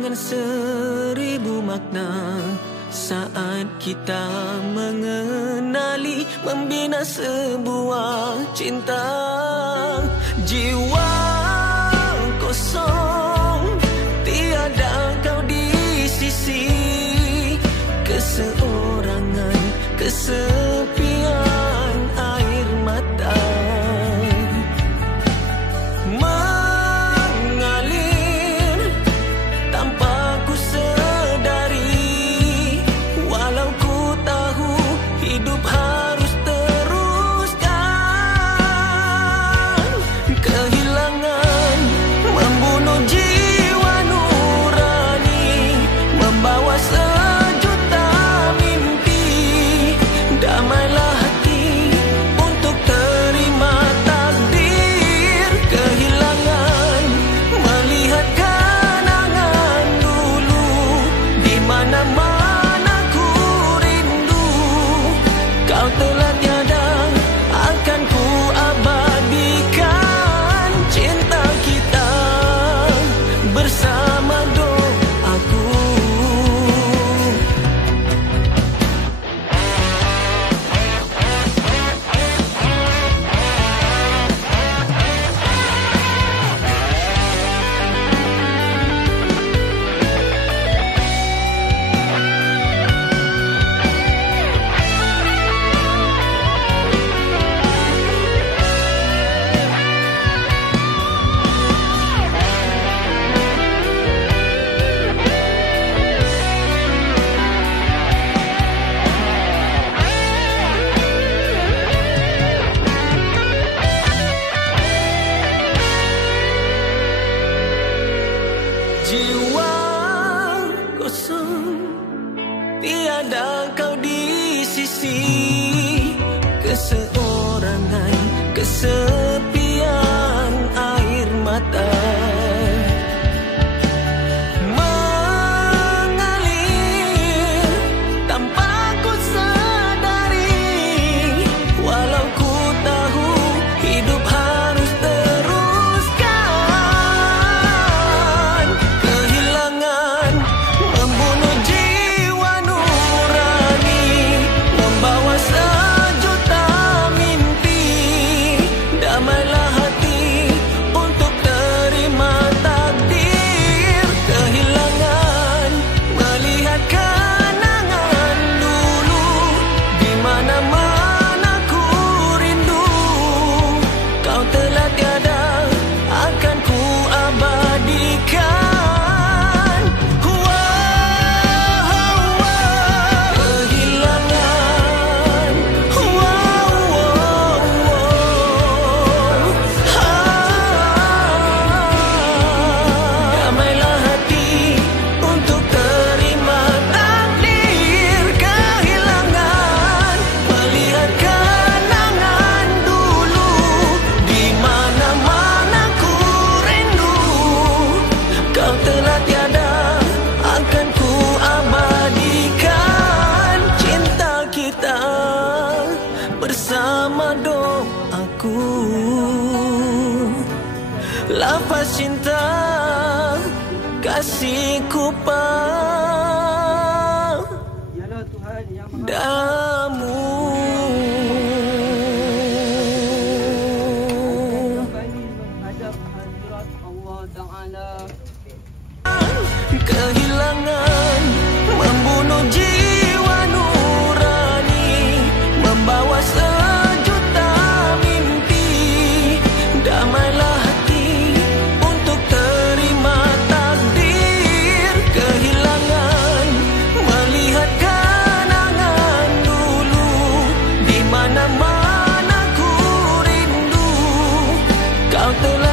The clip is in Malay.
dengan seribu makna saat kita mengenali, membina sebuah cinta. Jiwa kosong, tiada kau di sisi, keseorangan, kesepian air mata mengalir tanpa ku sedari, walau ku tahu hidup harus teruskan. Kehilangan membunuh jiwa nurani, membawa sejuta mimpi. Damailah hati untuk terima takdir. Kehilangan melihat kenangan dulu, di mana-mana ku rindu. Kau telah tiada, akan ku abadikan cinta kita bersama doaku. Jiwa kosong, tiada kau di sisi, keseorangan, kesepian air mata mengalir tanpa ku sadari, walau ku tahu hidup harus teruskan. Kehilangan membunuh jiwa nurani, membawa sejuta mimpi. Damailah hati untuk terima takdir. Kehilangan melihat kenangan dulu, di mana-mana ku rindu. Kau telah tiada, akan ku abadikan. Kehilangan, damailah hati untuk terima takdir. Kehilangan melihat kenangan dulu, di mana-mana ku rindu. Kau telah tiada, akan ku abadikan cinta kita bersama doaku. Lafaz cinta kasihku Dialah Tuhan yang Maha padamu. kembali menghadap hadirat Allah Ta'ala. Kehilangan membunuh jiwa nurani, membawa sejuta mimpi. Damailah hati untuk terima takdir. Kehilangan melihat kenangan dulu, di mana-mana ku rindu. Kau telah